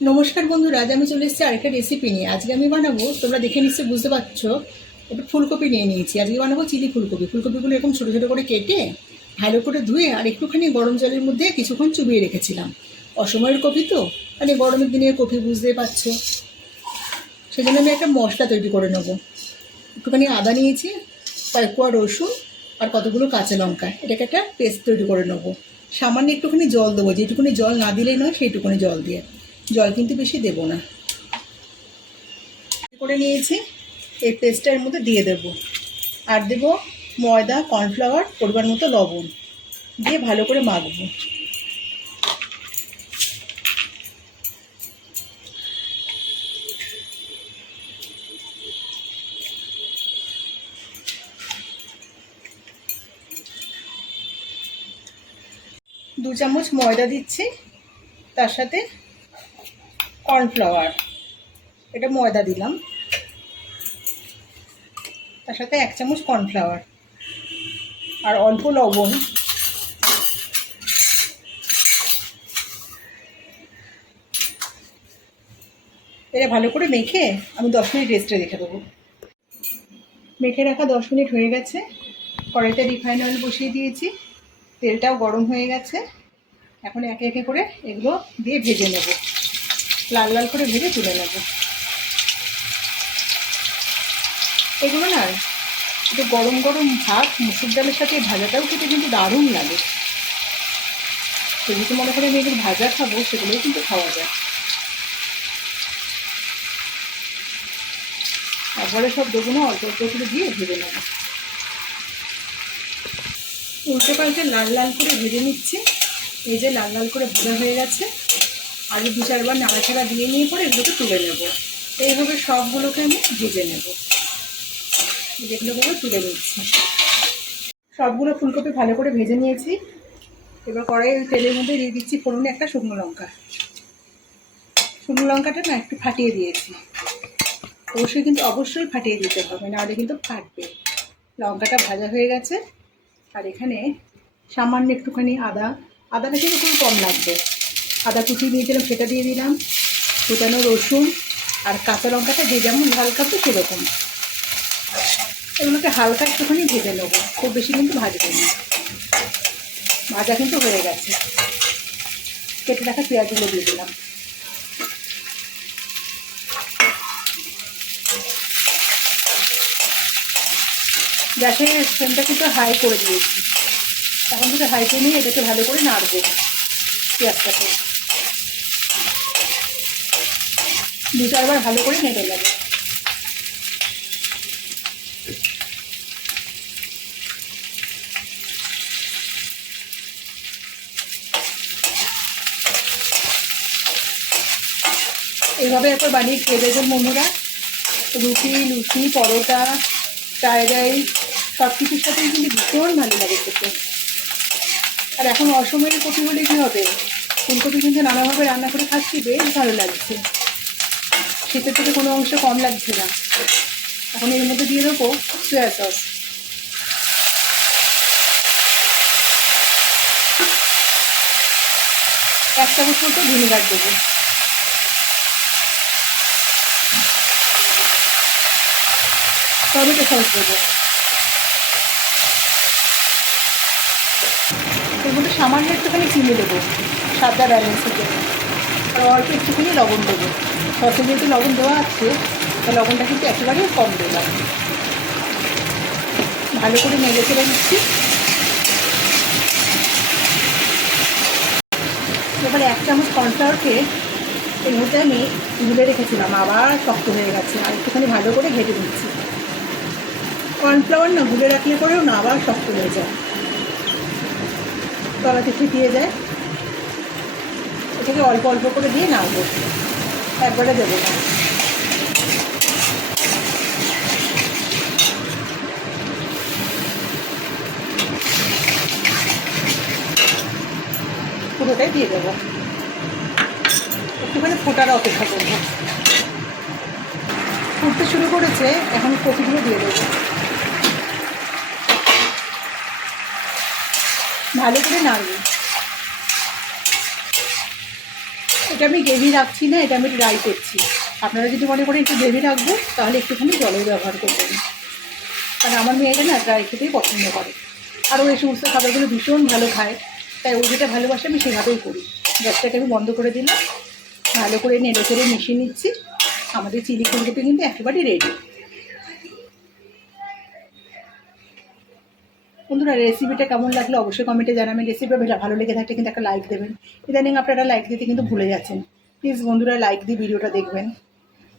নমস্কার বন্ধুরা, আজ আমি চলে এসেছি আরেকটা রেসিপি নিয়ে। আজকে আমি বানাবো, তোমরা দেখে নিশ্চয়ই বুঝতে পারছ, একটু ফুলকপি নিয়ে নিয়েছি। আজকে বানাবো চিলি ফুলকপি। ফুলকপিগুলো এরকম ছোটো ছোটো করে কেটে ভালো করে ধুয়ে আর একটুখানি গরম জলের মধ্যে কিছুক্ষণ চুবিয়ে রেখেছিলাম। অসময়ের কপি তো মানে গরমের দিনের কপি, বুঝতেই পারছ। সেজন্য আমি একটা মশলা তৈরি করে নেব। একটুখানি আদা নিয়েছি, কয়েক কোয়া রসুন আর কতগুলো কাঁচা লঙ্কা। এটাকে একটা পেস্ট তৈরি করে নেব। সামান্য একটুখানি জল দেবো, যেটুকুনি জল না দিলেই নয়, সেইটুকুনি জল দিয়ে। জল কিন্তু বেশি দেবো না। করে নিয়েছি, এই পেস্টটার মধ্যে দিয়ে দেব। আর দেব ময়দা, কর্নফ্লাওয়ার, পরিমাণ মতো লবণ। দিয়ে ভালো করে মাখবো। দু চামচ ময়দা দিচ্ছি। তার সাথে কর্নফ্লাওয়ার। এটা ময়দা দিলাম। তার সাথে এক চামচ কর্নফ্লাওয়ার। আর অল্প লবণ। এটা ভালো করে মেখে আমি দশ মিনিট রেস্টে রেখে দেবো। মেখে রাখা দশ মিনিট হয়ে গেছে। কড়াইতে রিফাইন অয়েল বসিয়ে দিয়েছি। তেলটাও গরম হয়ে গেছে। এখন একে একে করে এগুলো দিয়ে ভেজে নেব। লাল লাল করে ভেজে তুলে নেব। এগুলো না, একটু গরম গরম ভাত, মুসুর ডালের সাথে ভাজাটাও খেতে কিন্তু দারুণ লাগে। যদি মনে করে আমি এগুলো ভাজা খাব সেগুলোও কিন্তু খাওয়া যায়। তারপরে সব দেবো না অল্প অল্প করে দিয়ে ভেজে নেব। উল্টে পাল্টে লাল লাল করে ভেজে নিচ্ছি। এই যে লাল লাল করে ভাজা হয়ে গেছে আগে দু চারবার নাড়াচাড়া দিয়ে নিয়ে পরে এগুলোকে তুলে নেব। এইভাবে সবগুলোকে আমি ভেজে নেব। যেগুলো তুলে নিচ্ছি। সবগুলো ফুলকপি ভালো করে ভেজে নিয়েছি। এবার কড়াই তেলের মধ্যে দিয়ে দিচ্ছি ফোড়নে একটা শুকনো লঙ্কা। শুকনো লঙ্কাটা না একটু ফাটিয়ে দিয়েছি। অবশ্যই কিন্তু অবশ্যই ফাটিয়ে দিতে হবে, নাহলে কিন্তু ফাটবে। লঙ্কাটা ভাজা হয়ে গেছে। আর এখানে সামান্য একটুখানি আদা। আদাটা কিন্তু খুব কম লাগবে। আদা কুচি নিয়েছিলাম সেটা দিয়ে দিলাম, ফুটানো রসুন আর কাঁচা লঙ্কাটা যে যেমন ঝাল খাবে সেরকম। এগুলোকে হালকা একটুখানি ভেজে নেব, খুব বেশি কিন্তু ভাজবে না। ভাজা কিন্তু হয়ে গেছে। কেটে রাখা পেঁয়াজগুলো দিয়ে দিলাম। গ্যাসের ফ্লেমটা কিন্তু হাই করে দিয়েছি। এখন থেকে হাই ফ্লেমে এটাকে ভালো করে নাড়বো। পেঁয়াজটাকে। দু চারবার ভালো করে নেড়ে নেবে এইভাবে একবার বানিয়ে খেয়ে দেবেন বন্ধুরা। রুটি, লুচি, পরোটা, ফ্রায়েড রাইস সব কিছুর সাথেই কিন্তু ভীষণ ভালো লাগে খেতে। আর এখন অসময়ের কপি বলে কী হবে? ফুলকপি কিন্তু নানাভাবে রান্না করে খাচ্ছি, বেশ ভালো লাগছে। শীতের থেকে কোনো অংশ কম লাগছে না। এখন এর মধ্যে দিয়ে দেবো সয়া সস এক চামচ মতো ভিনেগার দেবো। টমেটো সস দেবো। এর মধ্যে সামান্য একটুখানি চিনি দেবো সাদা ব্যালেন্সের জন্য। আর অল্প একটুখানি লবণ দেবো। সসে যেহেতু লবণ দেওয়া আছে, তা লবণটা কিন্তু একেবারেই কম দেবো। ভালো করে নেড়ে ফেলে দিচ্ছি এবার এক চামচ কর্নফ্লাওয়ারকে এর মধ্যে আমি গুলে রেখেছিলাম, আবার শক্ত হয়ে গেছে, আর একটুখানি ভালো করে ঘেটে দিচ্ছি কর্নফ্লাওয়ার না, গুলে রাখলে পরেও না, আবার শক্ত হয়ে যায়। তলাতে ফিটিয়ে যায়। এটাকে অল্প অল্প করে দিয়ে নাড়বো। একবারে দেবো। পুরোটাই দিয়ে দেবো। একটুখানি ফোটার অপেক্ষা করব। ফুটতে শুরু করেছে, এখন কপিগুলো দিয়ে দেবো। ভালো করে নাড়বো। এটা আমি গ্রেভি রাখছি না, এটা আমি ড্রাই করছি। আপনারা যদি মনে করেন একটু গ্রেভি রাখব, তাহলে একটুখানি জলের ব্যবহার করবেন। কারণ আমার মেয়েটা না ড্রাই খেতেই পছন্দ করে। আর ও এই সমস্ত খাবারগুলো ভীষণ ভালো খায়। তাই ও যেটা ভালোবাসে আমি সেভাবেই করি। গ্যাসটাকে আমি বন্ধ করে দিলাম। ভালো করে নেড়ে চেড়ে মিশিয়ে নিচ্ছি। আমাদের চিলি ফুলকপি কিন্তু একেবারেই রেডি বন্ধুরা রেসিপিটা কেমন লাগল অবশ্যই কমেন্টে জানাবেন। রেসিপি ভালো লেগে থাকলে কিন্তু একটা লাইক দেবেন। ইদানিং আপনারা লাইক দিতে কিন্তু ভুলে যাচ্ছেন। প্লিজ বন্ধুরা লাইক দিয়ে ভিডিওটা দেখবেন।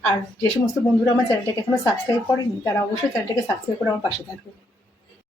আর যে সমস্ত বন্ধুরা আমার চ্যানেলটাকে এখনও সাবস্ক্রাইব করেনি তারা অবশ্যই চ্যানেলটাকে সাবস্ক্রাইব করে আমার পাশে থাকবে